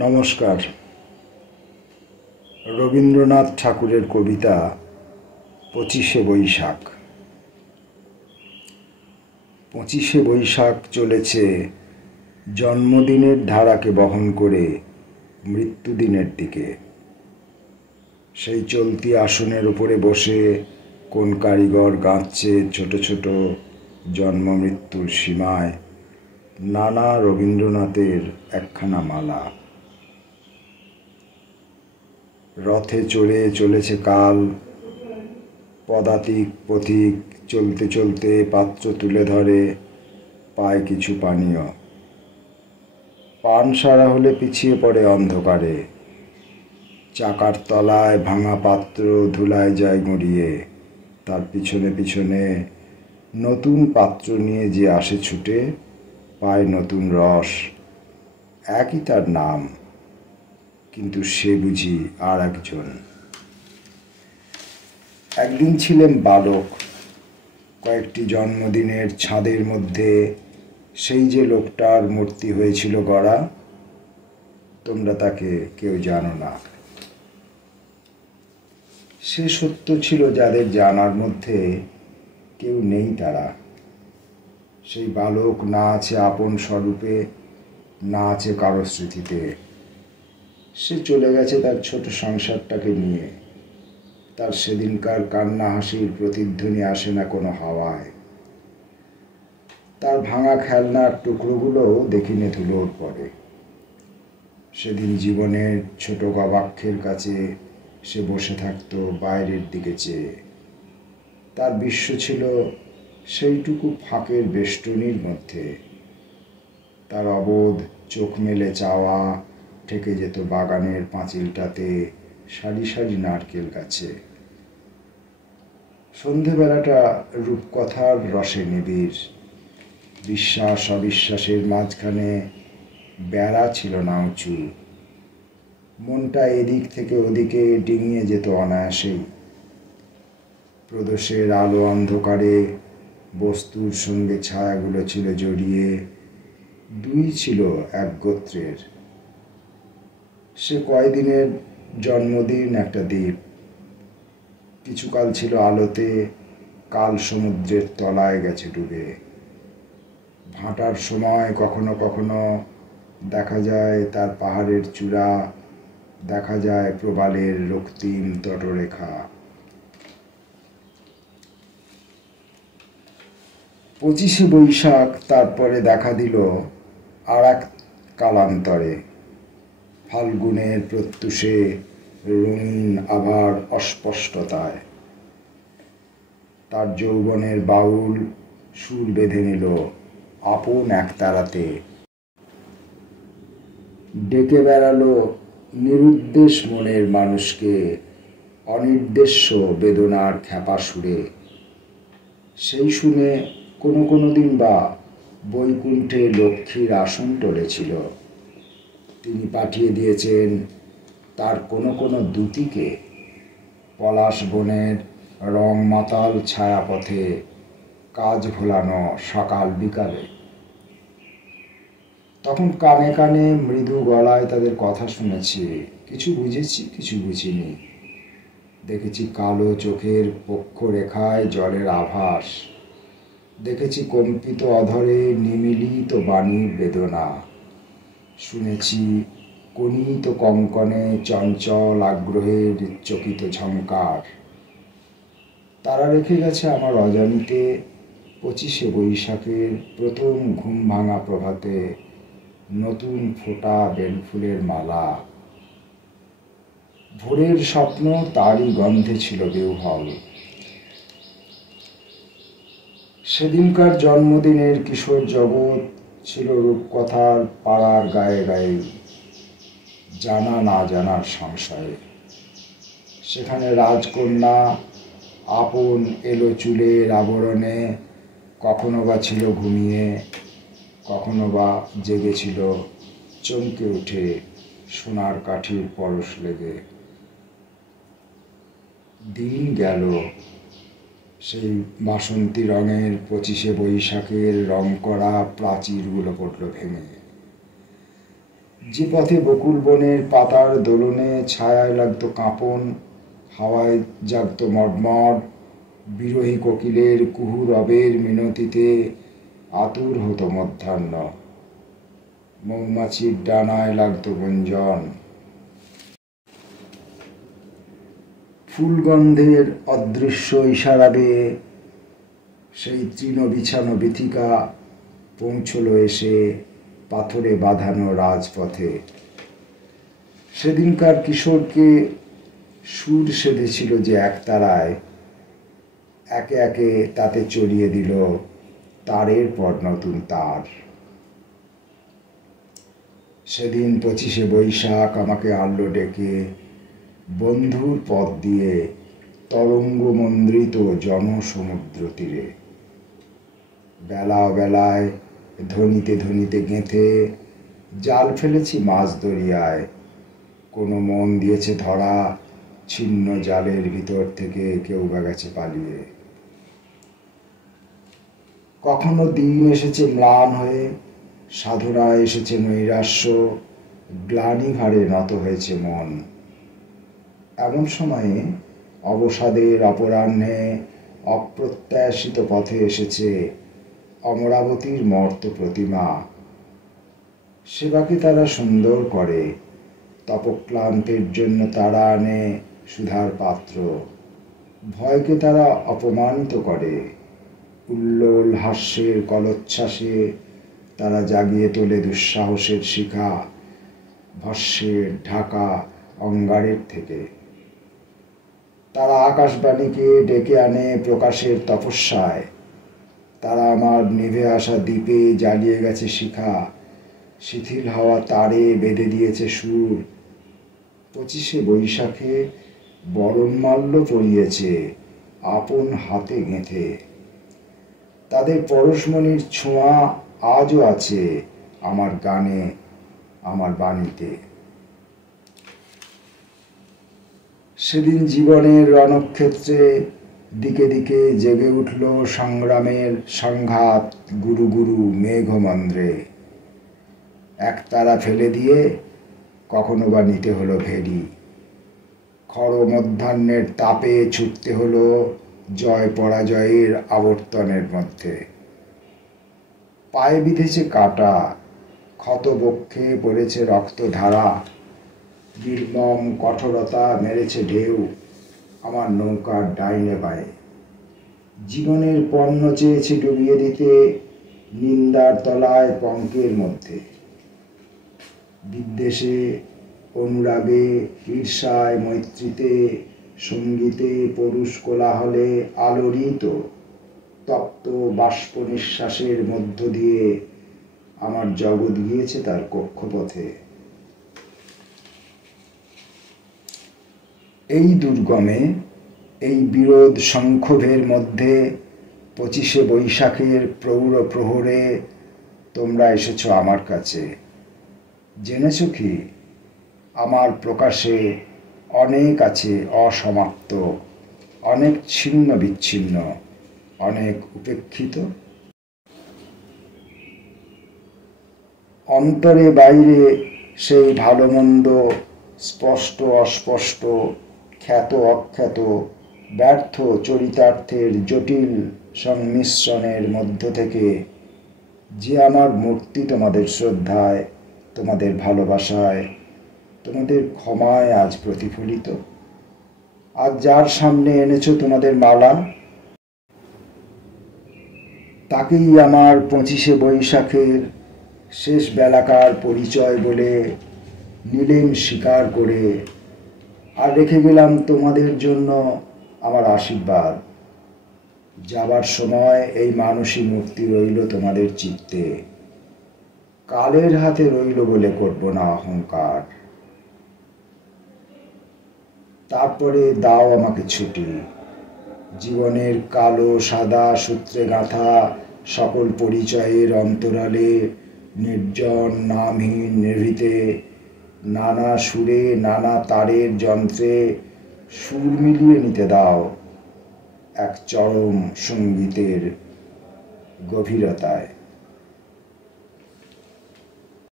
নমস্কার। রবীন্দ্রনাথ ঠাকুরের কবিতা ২৫শে বৈশাখ। ২৫শে বৈশাখ চলেছে জন্মদিনের ধারাকে বহন করে মৃত্যুদিনের দিকে। সেই চলতি আসনের উপরে বসে কোন কারিগর গাঁথছে ছোট ছোট জন্ম মৃত্যুর সীমায় নানা রবীন্দ্রনাথের একখানা মালা। রথে চড়ে চলেছে কাল, পদাতিক পথিক চলতে চলতে পাত্র তুলে ধরে, পায় কিছু পানীয়। পান সারা হলে পিছিয়ে পড়ে অন্ধকারে, চাকার তলায় ভাঙা পাত্র ধুলায় যায় গড়িয়ে। তার পিছনে পিছনে নতুন পাত্র নিয়ে যে আসে ছুটে, পায় নতুন রস। একই তার নাম, কিন্তু সে বুঝি আর একজন। একদিন ছিলেন বালক, কয়েকটি জন্মদিনের ছাদের মধ্যে সেই যে লোকটার মূর্তি হয়েছিল গড়া, তোমরা তাকে কেউ জানো না। সে সত্য ছিল যাদের জানার মধ্যে কেউ নেই তারা। সেই বালক না আছে আপন স্বরূপে, না আছে কারো স্মৃতিতে। সে চলে গেছে তার ছোট সংসারটাকে নিয়ে। তার সেদিনকার কান্না হাসির প্রতিধ্বনি আসে না কোনো হাওয়ায়। তার ভাঙা খেলনার টুকরোগুলোও দেখিনে ধুলোর পরে। সেদিন জীবনের ছোট গবাক্ষের কাছে সে বসে থাকতো বাইরের দিকে চেয়ে। তার বিশ্ব ছিল সেইটুকু ফাঁকের বেষ্টনীর মধ্যে। তার অবোধ চোখ মেলে চাওয়া ঠেকে যেত বাগানের পাঁচিলটাতে সারি সারি নারকেল গাছে। সন্ধেবেলাটা রূপকথার রসে নিবিড়। বিশ্বাস অবিশ্বাসের মাঝখানে বেড়া ছিল না উঁচু। মনটা এদিক থেকে ওদিকে ডিঙিয়ে যেত অনায়াসেই। প্রদোষের আলো অন্ধকারে বস্তুর সঙ্গে ছায়াগুলো ছিল জড়িয়ে। দুই ছিল এক গোত্রের। সে কয়দিনের জন্মদিন একটা দ্বীপ। কিছুকাল ছিল আলোতে, কাল সমুদ্রের তলায় গেছে ডুবে। ভাটার সময় কখনো কখনো দেখা যায় তার পাহাড়ের চূড়া, দেখা যায় প্রবালের রক্তিম তটরেখা। ২৫শে বৈশাখ তারপরে দেখা দিল আর এক কালান্তরে। ফাল্গুনের প্রত্যুষে রঙিন আবার অস্পষ্টতায় তার যৌবনের বাউল সুর বেঁধে নিল আপন একতারাতে। ডেকে বেড়ালো নিরুদ্দেশ মনের মানুষকে অনির্দেশ্য বেদনার খ্যাপা সুরে। সেই শুনে কোনো দিন বা বৈকুণ্ঠে লক্ষ্মীর আসন টলেছিল। তিনি পাঠিয়ে দিয়েছেন তার কোনো দূতিকে পলাশ বনের রং মাতাল ছায়াপথে কাজ ভোলানো সকাল বিকালে। তখন কানে কানে মৃদু গলায় তাদের কথা শুনেছি, কিছু বুঝেছি কিছু বুঝিনি। দেখেছি কালো চোখের পক্ষরেখায় জলের আভাস, দেখেছি কম্পিত অধরে নিমিলিত বাণীর বেদনা, শুনেছি কনিত কঙ্কনে চঞ্চল আগ্রহের চকিত ঝঙ্কার। তারা রেখে গেছে আমার অজান্তে ২৫শে বৈশাখের প্রথম ঘুম ভাঙা প্রভাতে নতুন ফোটা বেলফুলের মালা। ভোরের স্বপ্ন তারই গন্ধে ছিল বিহ্বল। সেদিনকার জন্মদিনের কিশোর জগৎ ছিল রূপকথার পাড়ার গায়ে গায়ে, জানা না জানার সংশয়ে। সেখানে রাজকন্যা আপন এলো চুলের আবরণে, কখনো বা ছিল ঘুমিয়ে, কখনো বা জেগেছিল চমকে উঠে সোনার কাঠির পরশ লেগে। দিন গেল, সেই বাসন্তী রঙের ২৫শে বৈশাখের রং করা প্রাচীরগুলো পড়ল ভেঙে। যে পথে বকুল বনের পাতার দোলনে ছায়ায় লাগতো কাঁপন, হাওয়ায় জাগতো মটমট, বিরহী কোকিলের কুহু রবের মিনতিতে আতুর হতো মধ্যাহ্ন, মৌমাছির ডানায় লাগতো গুঞ্জন। ফুলগন্ধের অদৃশ্য ইশারা বেয়ে সেই তৃণ বিছানো বিথিকা পৌঁছল এসে পাথরে বাঁধানো রাজপথে। সেদিনকার কিশোরকে সুর সেধেছিল যে একতারায়, একে একে তাতে চড়িয়ে দিল তারের পর নতুন তার। সেদিন 25শে বৈশাখ আমাকে আনলো ডেকে বন্ধুর পথ দিয়ে তরঙ্গ মন্দ্রিত জনসমুদ্র তীরে। বেলা বেলায় ধ্বনিতে ধ্বনিতে গেঁথে জাল ফেলেছি মাছ দরিয়ায়, কোনো মন দিয়েছে ধরা, ছিন্ন জালের ভিতর থেকে কেউ বা গেছে পালিয়ে। কখনো দিন এসেছে ম্লান হয়ে, সাধনা এসেছে নৈরাশ্য, গ্লানি ভারে নত হয়েছে মন। এমন সময়ে অবসাদের অপরাহ্নে অপ্রত্যাশিত পথে এসেছে অমরাবতীর মর্ত প্রতিমা। সেবাকে তারা সুন্দর করে, তপক্লান্তের জন্য তারা আনে সুধার পাত্র, ভয়কে তারা অপমানিত করে, উল্লোল হাস্যের কলোচ্ছ্বাসে তারা জাগিয়ে তোলে দুঃসাহসের শিখা, ভস্যের ঢাকা অঙ্গারের থেকে। তারা আকাশবাণীকে ডেকে আনে প্রকাশের তপস্যায়, তারা আমার নিভে আসা দ্বীপে জ্বালিয়ে গেছে শিখা, শিথিল হওয়া তারে বেঁধে দিয়েছে সুর। 25শে বৈশাখে বরণমাল্য পরিয়েছে আপন হাতে গেঁথে। তাদের পরশমণির ছোঁয়া আজও আছে আমার গানে, আমার বাণীতে। সেদিন জীবনের রণক্ষেত্রে দিকে দিকে জেগে উঠল সংগ্রামের সংঘাত, গুরু গুরু মেঘমন্দ্রে। একতারা ফেলে দিয়ে কখনো বা নিতে হলো ভেরি, খড় মধ্যাহ্নের তাপে ছুটতে হলো জয় পরাজয়ের আবর্তনের মধ্যে। পায়ে বিঁধেছে কাঁটা, ক্ষত বক্ষে পড়েছে রক্তধারা, নির্মম কঠোরতা মেরেছে ঢেউ আমার নৌকার ডাইনে বায়ে। জীবনের পণ্য চেয়েছে ডুবিয়ে দিতে নিন্দার তলায় পঙ্কের মধ্যে। বিদ্বেষে, অনুরাগে, ঈর্ষায়, মৈত্রীতে, সঙ্গীতে, পরুষ কোলাহলে আলোড়িত তপ্ত বাষ্প নিঃশ্বাসের মধ্য দিয়ে আমার জগৎ গিয়েছে তার কক্ষপথে। এই দুর্গমে, এই বিরোধ সংক্ষোভের মধ্যে 25শে বৈশাখের প্রৌঢ় প্রহরে তোমরা এসেছ আমার কাছে। জেনেছ কি, আমার প্রকাশে অনেক আছে অসমাপ্ত, অনেক ছিন্ন বিচ্ছিন্ন, অনেক উপেক্ষিত। অন্তরে বাইরে সেই ভালো মন্দ, স্পষ্ট অস্পষ্ট, খ্যাত অখ্যাত, ব্যর্থ চরিতার্থের জটিল সংমিশ্রণের মধ্য থেকে যে আমার মূর্তি তোমাদের শ্রদ্ধায়, তোমাদের ভালোবাসায়, তোমাদের ক্ষমায় আজ প্রতিফলিত। আজ যার সামনে এনেছ তোমাদের মালা, তাকেই আমার 25শে বৈশাখের শেষ বেলাকার পরিচয় বলে নিলেম স্বীকার করে, আর রেখে গেলাম তোমাদের জন্য আমার আশীর্বাদ। যাবার সময় এই মানসী মুক্তি রইল তোমাদের চিত্তে, কালের হাতে রইল বলে করব না অহংকার। তারপরে দাও আমাকে ছুটি, জীবনের কালো সাদা সূত্রে গাঁথা সকল পরিচয়ের অন্তরালে নির্জন নামহীন নিভৃতে নানা সুরে নানা তারের যন্ত্রে সুর মিলিয়ে নিতে দাও এক চরম সঙ্গীতের গভীরতায়।